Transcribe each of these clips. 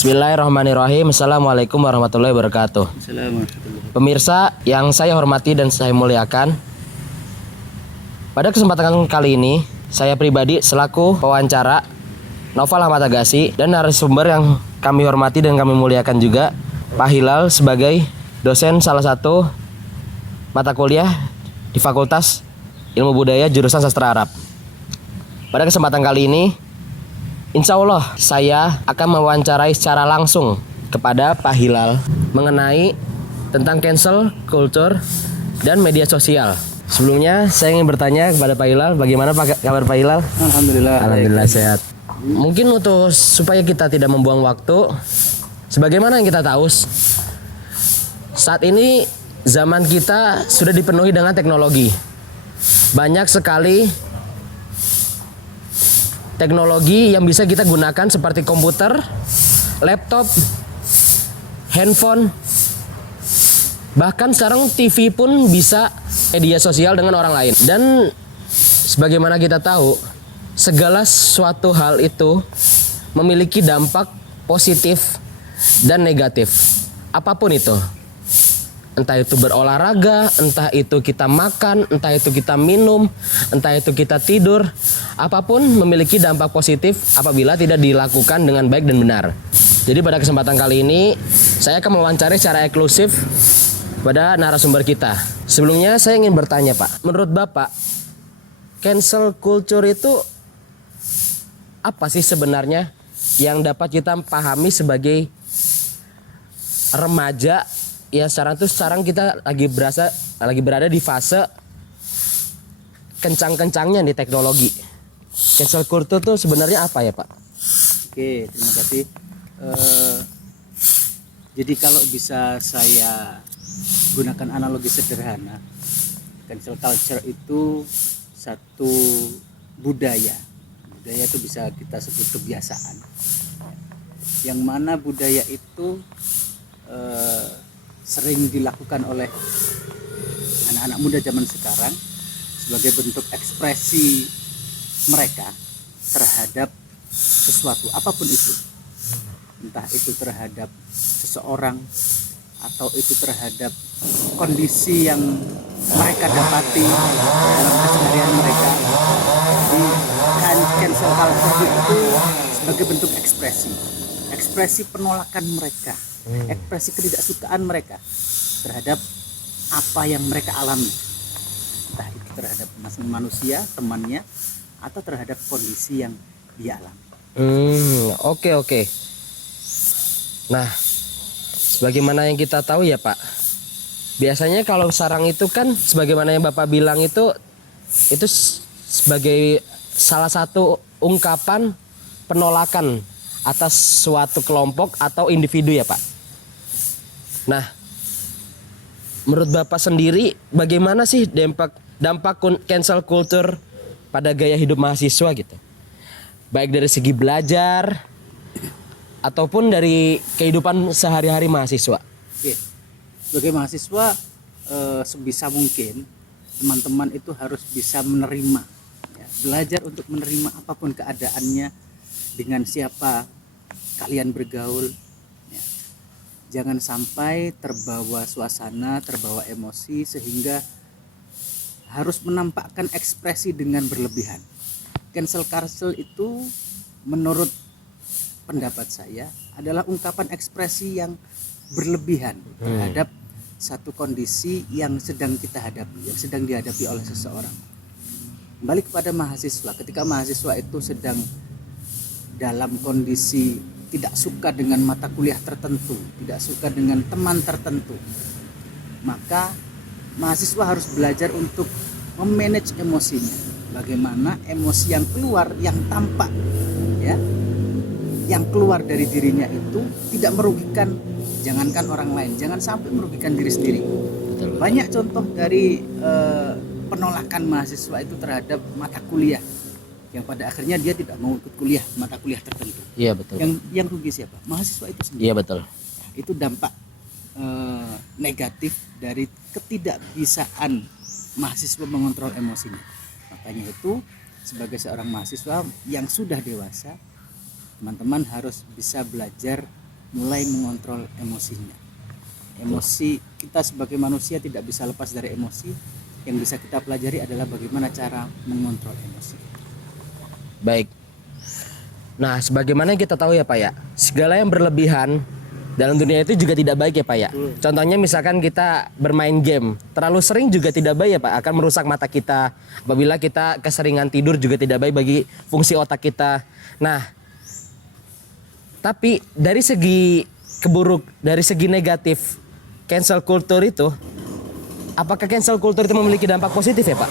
Bismillahirrahmanirrahim. Assalamualaikum warahmatullahi wabarakatuh. Pemirsa yang saya hormati dan saya muliakan, pada kesempatan kali ini saya pribadi selaku pewawancara Noval Ahmad Agassi dan narasumber yang kami hormati dan kami muliakan juga Pak Hilal sebagai dosen salah satu mata kuliah di Fakultas Ilmu Budaya jurusan Sastra Arab. Pada kesempatan kali ini insya Allah saya akan mewawancarai secara langsung kepada Pak Hilal mengenai tentang cancel culture dan media sosial. Sebelumnya saya ingin bertanya kepada Pak Hilal, bagaimana kabar Pak Hilal? Alhamdulillah sehat. Mungkin supaya kita tidak membuang waktu, sebagaimana yang kita tahu, saat ini zaman kita sudah dipenuhi dengan teknologi. Banyak sekali teknologi yang bisa kita gunakan seperti komputer, laptop, handphone, bahkan sekarang TV pun bisa media sosial dengan orang lain. Dan sebagaimana kita tahu, segala suatu hal itu memiliki dampak positif dan negatif. Apapun itu. Entah itu berolahraga, entah itu kita makan, entah itu kita minum, entah itu kita tidur. Apapun memiliki dampak positif apabila tidak dilakukan dengan baik dan benar. Jadi pada kesempatan kali ini saya akan mewawancarai secara eksklusif pada narasumber kita. Sebelumnya saya ingin bertanya Pak, menurut Bapak cancel culture itu apa sih sebenarnya yang dapat kita pahami sebagai remaja? Ya sekarang kita lagi berada di fase kencang-kencangnya di teknologi. Cancel culture itu sebenarnya apa ya Pak? Oke, terima kasih. Jadi kalau bisa saya gunakan analogi sederhana, cancel culture itu satu budaya. Budaya itu bisa kita sebut kebiasaan. Yang mana budaya itu sering dilakukan oleh anak-anak muda zaman sekarang sebagai bentuk ekspresi mereka terhadap sesuatu apapun itu, entah itu terhadap seseorang atau itu terhadap kondisi yang mereka dapati dalam keseharian mereka. Jadi cancel culture itu sebagai bentuk ekspresi penolakan mereka, ekspresi ketidaksukaan mereka terhadap apa yang mereka alami, entah itu terhadap manusia, temannya, atau terhadap kondisi yang dia alami. Oke. Nah, sebagaimana yang kita tahu ya Pak, biasanya kalau sarang itu kan sebagaimana yang Bapak bilang itu sebagai salah satu ungkapan penolakan atas suatu kelompok atau individu ya Pak. Nah, menurut Bapak sendiri bagaimana sih dampak cancel culture pada gaya hidup mahasiswa gitu? Baik dari segi belajar ataupun dari kehidupan sehari-hari mahasiswa. Oke. Sebagai mahasiswa sebisa mungkin teman-teman itu harus bisa menerima, ya, belajar untuk menerima apapun keadaannya, dengan siapa kalian bergaul, ya. Jangan sampai terbawa suasana, terbawa emosi sehingga harus menampakkan ekspresi dengan berlebihan. Cancel culture itu menurut pendapat saya adalah ungkapan ekspresi yang berlebihan terhadap satu kondisi yang sedang kita hadapi, yang sedang dihadapi oleh seseorang. Kembali kepada mahasiswa, ketika mahasiswa itu sedang dalam kondisi tidak suka dengan mata kuliah tertentu, tidak suka dengan teman tertentu, maka mahasiswa harus belajar untuk memanage emosinya. Bagaimana emosi yang keluar, yang tampak, ya, yang keluar dari dirinya itu tidak merugikan, jangankan orang lain, jangan sampai merugikan diri sendiri. Banyak contoh dari penolakan mahasiswa itu terhadap mata kuliah, yang pada akhirnya dia tidak mau ikut mata kuliah tertentu. Iya betul. Yang rugi siapa? Mahasiswa itu sendiri. Iya betul. Itu dampak negatif dari ketidakbisaan mahasiswa mengontrol emosinya. Makanya itu sebagai seorang mahasiswa yang sudah dewasa, teman-teman harus bisa belajar mulai mengontrol emosinya. Emosi kita sebagai manusia tidak bisa lepas dari emosi. Yang bisa kita pelajari adalah bagaimana cara mengontrol emosi. Baik. Nah, sebagaimana kita tahu ya Pak ya, segala yang berlebihan dalam dunia itu juga tidak baik ya Pak ya. Contohnya misalkan kita bermain game, terlalu sering juga tidak baik ya Pak, akan merusak mata kita. Apabila kita keseringan tidur juga tidak baik bagi fungsi otak kita. Nah, tapi dari segi dari segi negatif cancel culture itu, apakah cancel culture itu memiliki dampak positif ya Pak?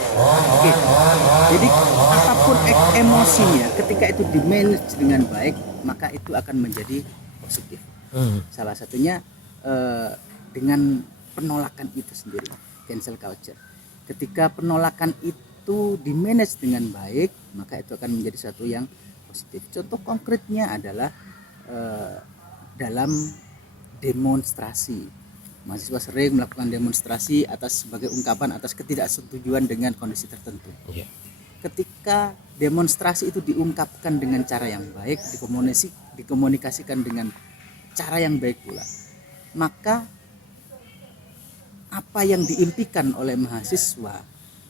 Oke. Jadi apapun emosinya ketika itu di-manage dengan baik, maka itu akan menjadi positif. Salah satunya dengan penolakan itu sendiri, cancel culture. Ketika penolakan itu di-manage dengan baik, maka itu akan menjadi satu yang positif. Contoh konkretnya adalah dalam demonstrasi. Mahasiswa sering melakukan demonstrasi sebagai ungkapan atas ketidaksetujuan dengan kondisi tertentu. Ketika demonstrasi itu diungkapkan dengan cara yang baik, dikomunikasikan dengan cara yang baik pula, maka apa yang diimpikan oleh mahasiswa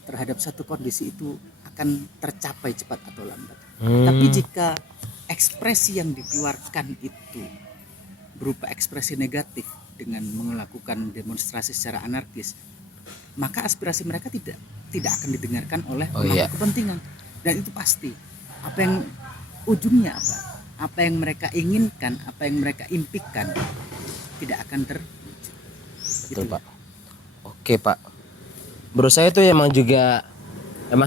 terhadap satu kondisi itu akan tercapai cepat atau lambat. Tapi jika ekspresi yang dikeluarkan itu berupa ekspresi negatif dengan melakukan demonstrasi secara anarkis, maka aspirasi mereka tidak akan didengarkan oleh pemangku kepentingan. Dan itu pasti apa yang ujungnya apa yang mereka inginkan, apa yang mereka impikan tidak akan terwujud. Betul Pak. Oke Pak, menurut saya itu emang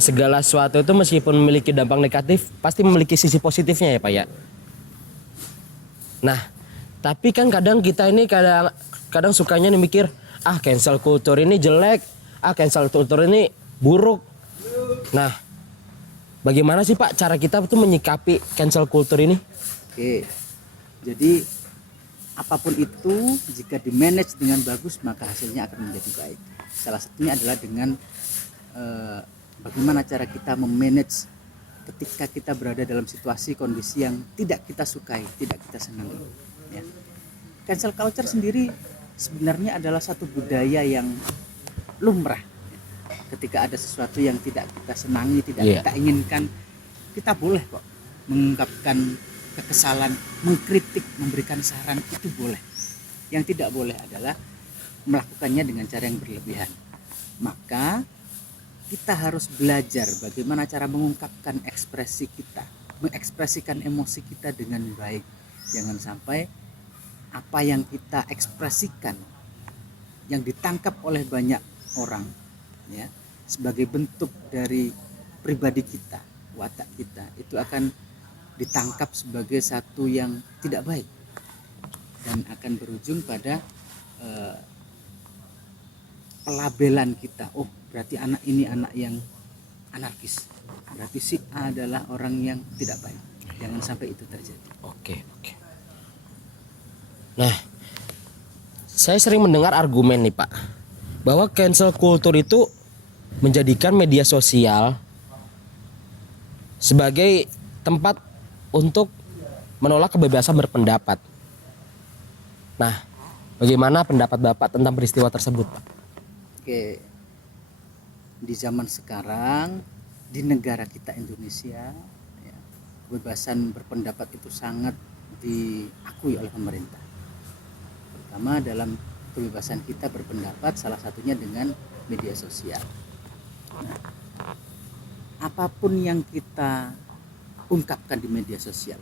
segala sesuatu itu meskipun memiliki dampak negatif pasti memiliki sisi positifnya ya Pak ya. Nah, tapi kan kadang kita ini kadang sukanya mikir, cancel culture ini jelek, cancel culture ini buruk. Nah, bagaimana sih Pak cara kita tuh menyikapi cancel culture ini? Oke. Jadi apapun itu jika di-manage dengan bagus maka hasilnya akan menjadi baik. Salah satunya adalah dengan bagaimana cara kita memanage ketika kita berada dalam situasi kondisi yang tidak kita sukai, tidak kita senangi. Ya. Cancel culture sendiri sebenarnya adalah satu budaya yang lumrah. Ketika ada sesuatu yang tidak kita senangi, tidak kita inginkan, kita boleh kok mengungkapkan kekesalan, mengkritik, memberikan saran, itu boleh. Yang tidak boleh adalah melakukannya dengan cara yang berlebihan. Maka kita harus belajar bagaimana cara mengungkapkan ekspresi kita, mengekspresikan emosi kita dengan baik. Jangan sampai apa yang kita ekspresikan yang ditangkap oleh banyak orang ya sebagai bentuk dari pribadi kita, watak kita, itu akan ditangkap sebagai satu yang tidak baik dan akan berujung pada pelabelan kita. Oh, berarti anak ini anak yang anarkis, berarti si A adalah orang yang tidak baik. Jangan sampai itu terjadi. Oke. Nah, saya sering mendengar argumen nih Pak, bahwa cancel culture itu menjadikan media sosial sebagai tempat untuk menolak kebebasan berpendapat. Nah, bagaimana pendapat Bapak tentang peristiwa tersebut Pak? Oke, di zaman sekarang di negara kita Indonesia ya, kebebasan berpendapat itu sangat diakui oleh pemerintah. Pertama dalam kebebasan kita berpendapat salah satunya dengan media sosial. Nah, apapun yang kita ungkapkan di media sosial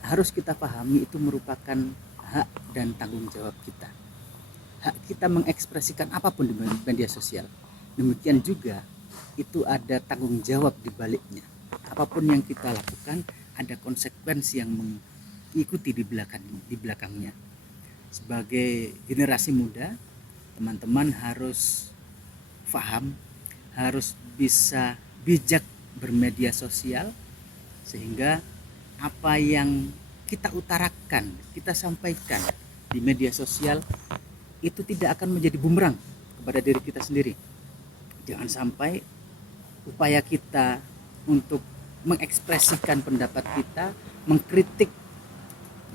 harus kita pahami itu merupakan hak dan tanggung jawab kita. Hak kita mengekspresikan apapun di media sosial. Demikian juga itu ada tanggung jawab di baliknya. Apapun yang kita lakukan ada konsekuensi yang mengikuti di belakangnya. Sebagai generasi muda, teman-teman harus paham, harus bisa bijak bermedia sosial sehingga apa yang kita utarakan, kita sampaikan di media sosial itu tidak akan menjadi bumerang kepada diri kita sendiri. Jangan sampai upaya kita untuk mengekspresikan pendapat kita, mengkritik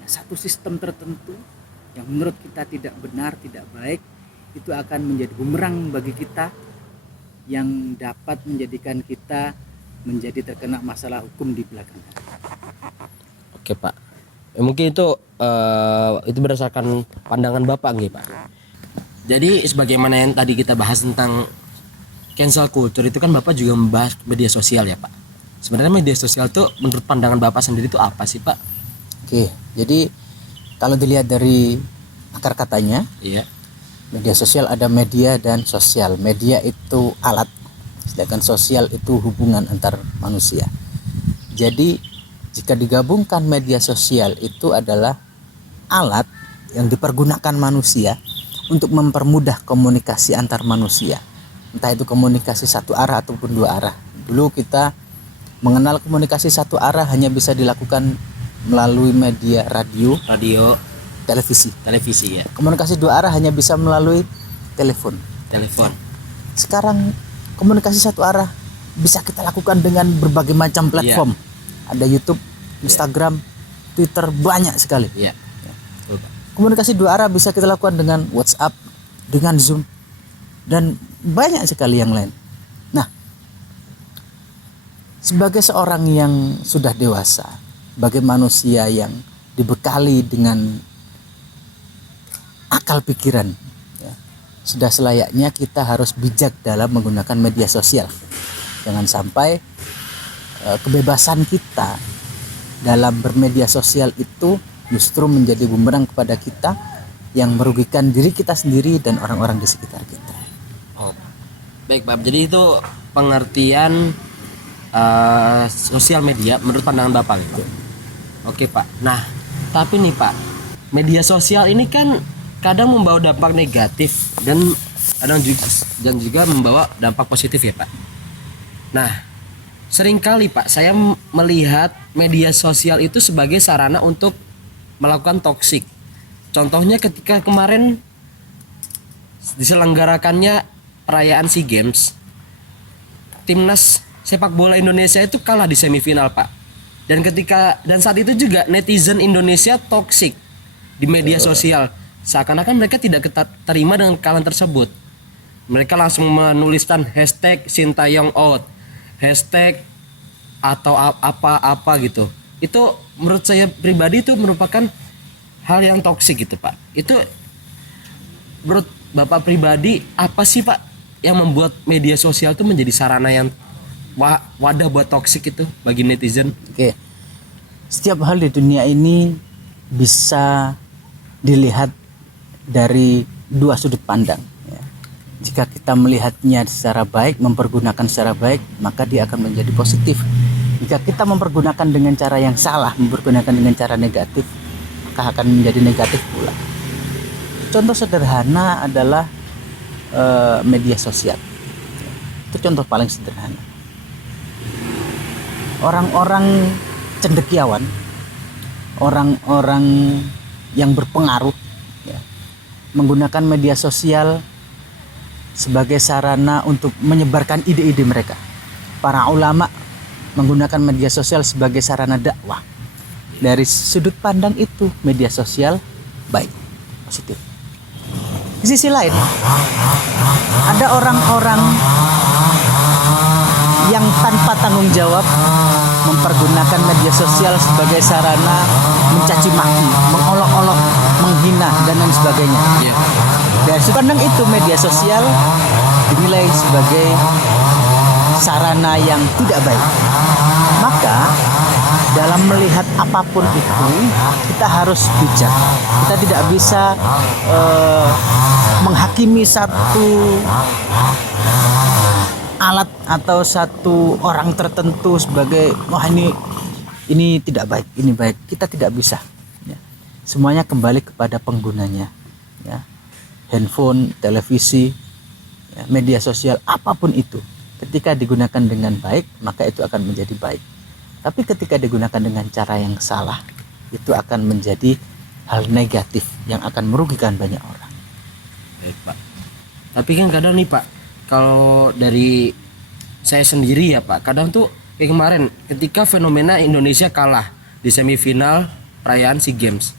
satu sistem tertentu yang menurut kita tidak benar, tidak baik, itu akan menjadi bumerang bagi kita yang dapat menjadikan kita menjadi terkena masalah hukum di belakang. Oke Pak, mungkin itu berdasarkan pandangan Bapak nggih Pak. Jadi sebagaimana yang tadi kita bahas tentang cancel culture, itu kan Bapak juga membahas media sosial ya Pak. Sebenarnya media sosial itu menurut pandangan Bapak sendiri itu apa sih Pak? Oke, jadi kalau dilihat dari akar katanya, Iya. media sosial ada media dan sosial. Media itu alat, sedangkan sosial itu hubungan antar manusia. Jadi jika digabungkan, media sosial itu adalah alat yang dipergunakan manusia untuk mempermudah komunikasi antar manusia. Entah itu komunikasi satu arah ataupun dua arah. Dulu kita mengenal komunikasi satu arah hanya bisa dilakukan melalui media radio, televisi ya. Komunikasi dua arah hanya bisa melalui telepon. Sekarang komunikasi satu arah bisa kita lakukan dengan berbagai macam platform. Ada YouTube, Instagram, Twitter, banyak sekali. Iya. Komunikasi dua arah bisa kita lakukan dengan WhatsApp, dengan Zoom, dan banyak sekali yang lain. Nah, sebagai seorang yang sudah dewasa, sebagai manusia yang dibekali dengan akal pikiran, ya, sudah selayaknya kita harus bijak dalam menggunakan media sosial. Jangan sampai kebebasan kita dalam bermedia sosial itu justru menjadi bumerang kepada kita yang merugikan diri kita sendiri dan orang-orang di sekitar kita. Oh, baik Pak. Jadi itu pengertian sosial media menurut pandangan Bapak gitu. Oke Pak. Nah, tapi nih Pak, media sosial ini kan kadang membawa dampak negatif dan kadang juga membawa dampak positif ya Pak. Nah, seringkali Pak saya melihat media sosial itu sebagai sarana untuk melakukan toksik. Contohnya ketika kemarin diselenggarakannya perayaan SEA Games, timnas sepak bola Indonesia itu kalah di semifinal Pak. Dan saat itu juga netizen Indonesia toksik di media sosial. Seakan-akan mereka tidak terima dengan kekalahan tersebut. Mereka langsung menuliskan hashtag Sintayong out, hashtag atau apa-apa gitu. Itu menurut saya pribadi itu merupakan hal yang toksik gitu Pak. Itu menurut Bapak pribadi apa sih Pak yang membuat media sosial itu menjadi sarana yang wadah buat toksik itu bagi netizen? Oke. Setiap hal di dunia ini bisa dilihat dari dua sudut pandang, ya. Jika kita melihatnya secara baik, mempergunakan secara baik, maka dia akan menjadi positif. Jika kita mempergunakan dengan cara yang salah, mempergunakan dengan cara negatif, maka akan menjadi negatif pula. Contoh sederhana adalah media sosial. Itu contoh paling sederhana. Orang-orang cendekiawan, orang-orang yang berpengaruh, ya, menggunakan media sosial sebagai sarana untuk menyebarkan ide-ide mereka. Para ulama menggunakan media sosial sebagai sarana dakwah. Dari sudut pandang itu, media sosial baik, positif. Di sisi lain, ada orang-orang yang tanpa tanggung jawab mempergunakan media sosial sebagai sarana mencaci maki, mengolok-olok, menghina dan lain sebagainya. Dari sudut pandang itu, media sosial dinilai sebagai sarana yang tidak baik. Maka dalam melihat apapun itu kita harus bijak. Kita tidak bisa menghakimi satu alat atau satu orang tertentu sebagai wah ini tidak baik, ini baik. Kita tidak bisa, ya. Semuanya kembali kepada penggunanya, ya. Handphone, televisi, ya, media sosial, apapun itu, ketika digunakan dengan baik maka itu akan menjadi baik. Tapi ketika digunakan dengan cara yang salah, itu akan menjadi hal negatif yang akan merugikan banyak orang. Baik Pak. Tapi kan kadang nih Pak, kalau dari saya sendiri ya Pak, kadang tuh kayak kemarin ketika fenomena Indonesia kalah di semifinal perayaan SEA Games,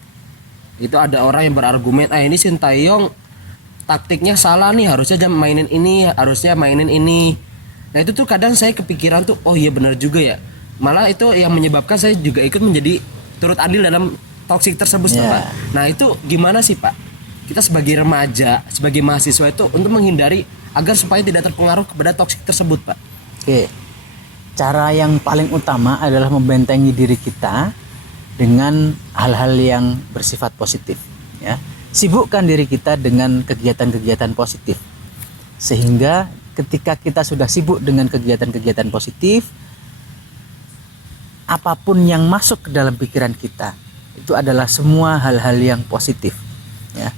Itu ada orang yang berargumen, ini Sintayong taktiknya salah nih, harusnya jangan mainin ini, harusnya mainin ini. Nah itu tuh kadang saya kepikiran tuh, oh iya benar juga ya. Malah itu yang menyebabkan saya juga ikut menjadi turut andil dalam toksik tersebut, Pak. Nah itu gimana sih Pak? Kita sebagai remaja, sebagai mahasiswa itu untuk menghindari agar supaya tidak terpengaruh kepada toksik tersebut, Pak. Oke. Cara yang paling utama adalah membentengi diri kita dengan hal-hal yang bersifat positif, ya. Sibukkan diri kita dengan kegiatan-kegiatan positif. Sehingga ketika kita sudah sibuk dengan kegiatan-kegiatan positif, apapun yang masuk ke dalam pikiran kita itu adalah semua hal-hal yang positif, ya.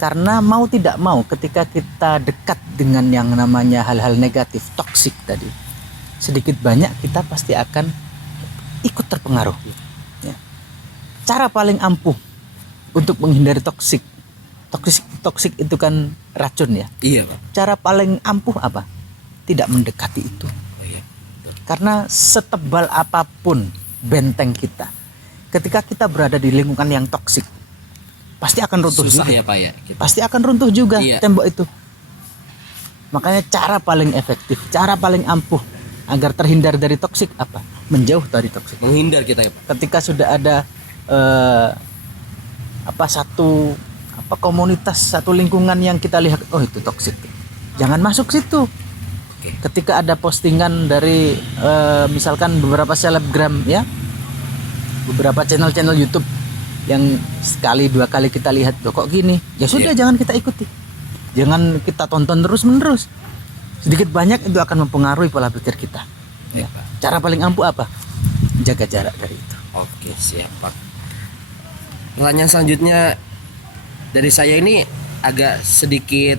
Karena mau tidak mau ketika kita dekat dengan yang namanya hal-hal negatif, toksik tadi, sedikit banyak kita pasti akan ikut terpengaruh, ya. Cara paling ampuh untuk menghindari toksik itu kan racun, ya. Iya, Pak. Cara paling ampuh apa? Tidak mendekati itu. Oh, iya. Karena setebal apapun benteng kita, ketika kita berada di lingkungan yang toksik, pasti akan runtuh Susah juga. ya Pak ya. Gitu. Pasti akan runtuh juga, Iya. tembok itu. Makanya cara paling efektif, cara paling ampuh agar terhindar dari toksik apa? Menjauh dari toksik. Menghindar kita ya Pak. Ketika sudah ada satu komunitas, satu lingkungan yang kita lihat, oh itu toksik, jangan masuk situ. Ketika ada postingan dari misalkan beberapa selebgram, ya, beberapa channel-channel YouTube yang sekali dua kali kita lihat, loh kok gini, ya sudah, jangan kita ikuti, jangan kita tonton terus menerus. Sedikit banyak itu akan mempengaruhi pola pikir kita, ya. Cara paling ampuh apa? Jaga jarak dari itu. Oke, siap Pak. Pertanyaan selanjutnya dari saya ini agak sedikit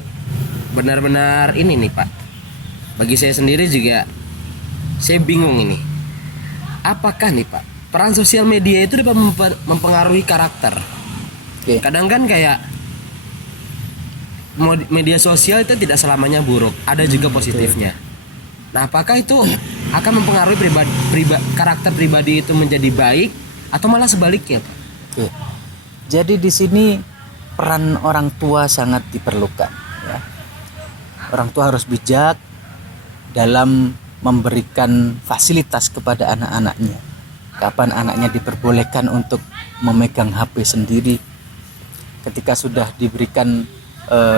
benar-benar ini nih Pak. Bagi saya sendiri juga saya bingung ini. Apakah nih Pak, peran sosial media itu dapat mempengaruhi karakter? Oke. Kadang kan kayak media sosial itu tidak selamanya buruk, ada juga positifnya. Nah, apakah itu akan mempengaruhi karakter pribadi itu menjadi baik atau malah sebaliknya, Pak? Oke. Jadi di sini peran orang tua sangat diperlukan, ya. Orang tua harus bijak dalam memberikan fasilitas kepada anak-anaknya. Kapan anaknya diperbolehkan untuk memegang HP sendiri, ketika sudah diberikan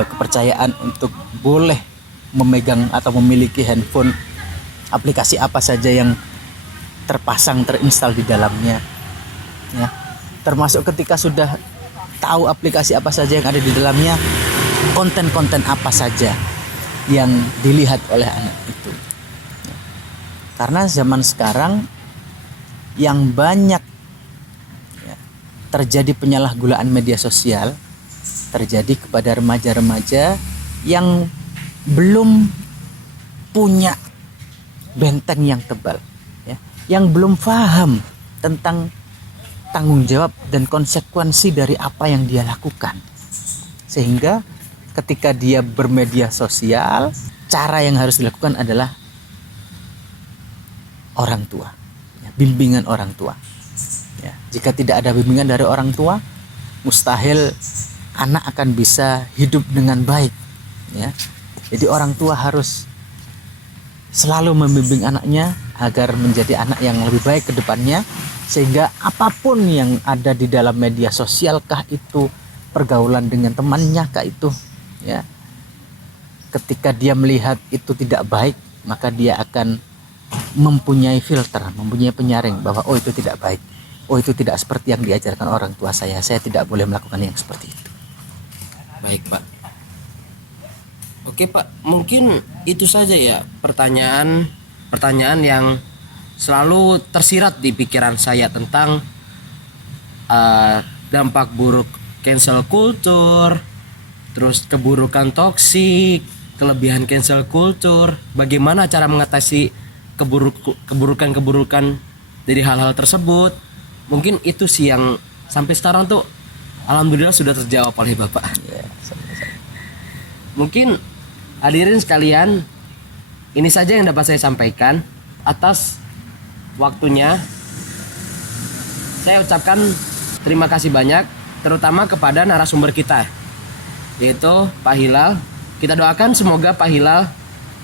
kepercayaan untuk boleh memegang atau memiliki handphone, aplikasi apa saja yang terpasang, terinstal di dalamnya, ya. Termasuk ketika sudah tahu aplikasi apa saja yang ada di dalamnya, konten-konten apa saja yang dilihat oleh anak itu. Karena zaman sekarang yang banyak, ya, terjadi penyalahgunaan media sosial terjadi kepada remaja-remaja yang belum punya benteng yang tebal, ya, yang belum paham tentang tanggung jawab dan konsekuensi dari apa yang dia lakukan. Sehingga ketika dia bermedia sosial, cara yang harus dilakukan adalah orang tua, ya, bimbingan orang tua, ya. Jika tidak ada bimbingan dari orang tua, mustahil anak akan bisa hidup dengan baik, ya. Jadi orang tua harus selalu membimbing anaknya agar menjadi anak yang lebih baik ke depannya, sehingga apapun yang ada di dalam media sosial, kah itu pergaulan dengan temannya, kah itu, ya, ketika dia melihat itu tidak baik, maka dia akan mempunyai filter, mempunyai penyaring bahwa oh itu tidak baik, oh itu tidak seperti yang diajarkan orang tua saya tidak boleh melakukan yang seperti itu. Baik Pak. Oke Pak, mungkin itu saja ya pertanyaan yang selalu tersirat di pikiran saya tentang dampak buruk cancel culture, terus keburukan toksik, kelebihan cancel culture, bagaimana cara mengatasi keburukan dari hal-hal tersebut. Mungkin itu sih yang sampai sekarang tuh alhamdulillah sudah terjawab oleh Bapak. Mungkin hadirin sekalian, ini saja yang dapat saya sampaikan. Atas waktunya saya ucapkan terima kasih banyak. terutama kepada narasumber kita, yaitu Pak Hilal. Kita doakan semoga Pak Hilal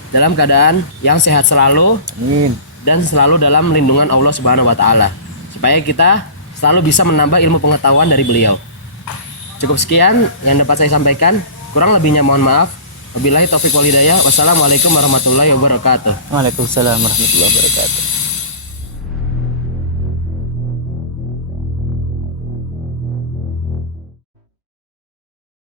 dalam keadaan yang sehat selalu. Amin. Dan selalu dalam lindungan Allah Subhanahu wa taala, supaya kita selalu bisa menambah ilmu pengetahuan dari beliau. Cukup sekian yang dapat saya sampaikan. Kurang lebihnya mohon maaf. Wabillahi taufiq wal hidayah. Wassalamualaikum warahmatullahi wabarakatuh. Waalaikumsalam warahmatullahi wabarakatuh.